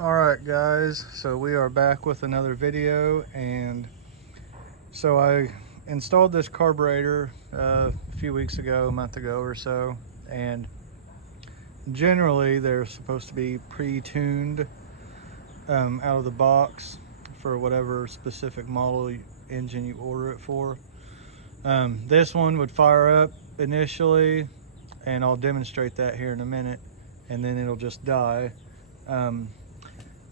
Alright guys, so we are back with another video, and so I installed this carburetor a few weeks ago, a month ago or so, and generally they're supposed to be pre-tuned out of the box for whatever specific model engine you order it for. This one would fire up initially, and I'll demonstrate that here in a minute, and then it'll just die.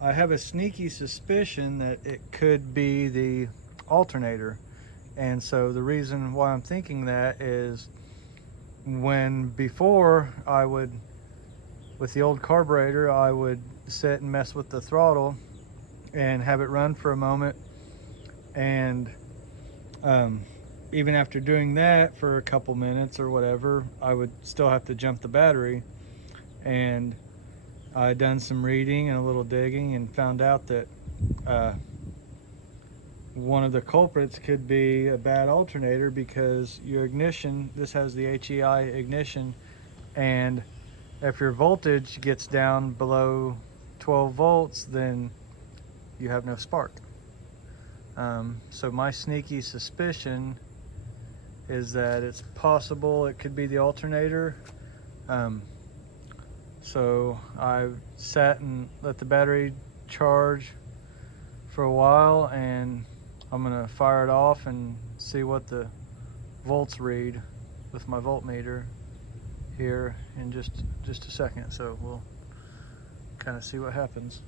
I have a sneaky suspicion that it could be the alternator. And so the reason why I'm thinking that is before I would, with the old carburetor, I would sit and mess with the throttle and have it run for a moment. And even after doing that for a couple minutes or whatever, I would still have to jump the battery. And I done some reading and a little digging and found out that one of the culprits could be a bad alternator, because your ignition, this has the HEI ignition, and if your voltage gets down below 12 volts, then you have no spark. So my sneaky suspicion is that it's possible it could be the alternator. So I sat and let the battery charge for a while, and I'm gonna fire it off and see what the volts read with my voltmeter here in just a second. So we'll kind of see what happens.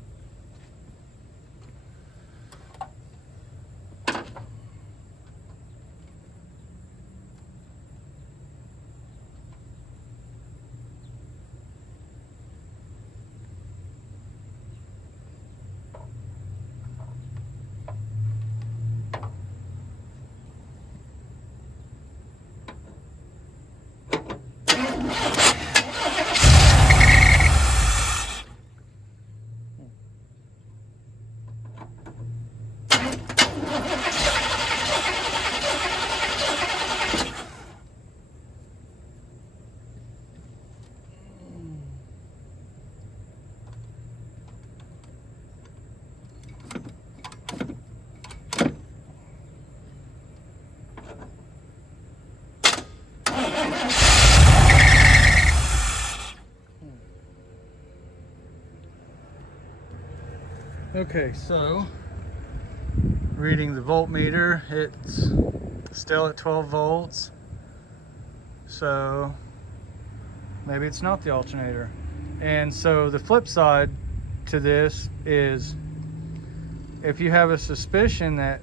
Okay, so reading the voltmeter, it's still at 12 volts. So maybe it's not the alternator. And so the flip side to this is, if you have a suspicion that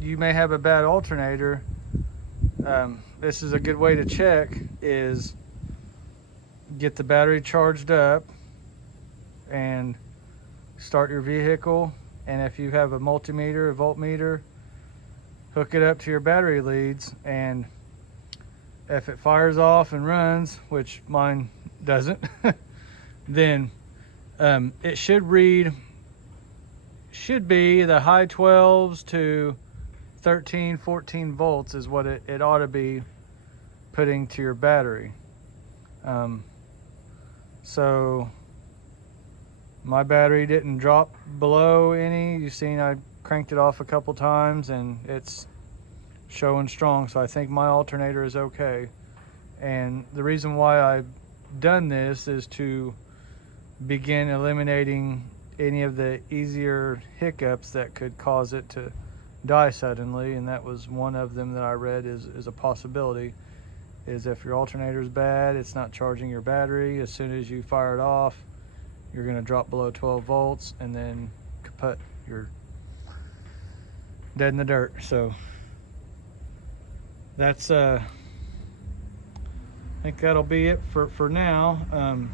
you may have a bad alternator, this is a good way to check, is get the battery charged up and start your vehicle, and if you have a multimeter, a voltmeter, hook it up to your battery leads, and if it fires off and runs, which mine doesn't, then it should be the high 12s to 13, 14 volts is what it ought to be putting to your battery. So my battery didn't drop below any. You've seen I cranked it off a couple times and it's showing strong, so I think my alternator is okay. And the reason why I've done this is to begin eliminating any of the easier hiccups that could cause it to die suddenly, and that was one of them that I read is a possibility, is if your alternator is bad, it's not charging your battery. As soon as you fire it off, you're going to drop below 12 volts, and then kaput, you're dead in the dirt. So that's I think that'll be it for now.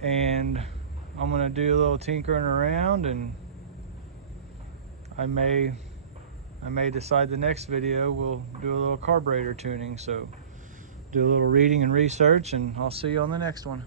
And I'm going to do a little tinkering around, and I may decide the next video we'll do a little carburetor tuning. So do a little reading and research, and I'll see you on the next one.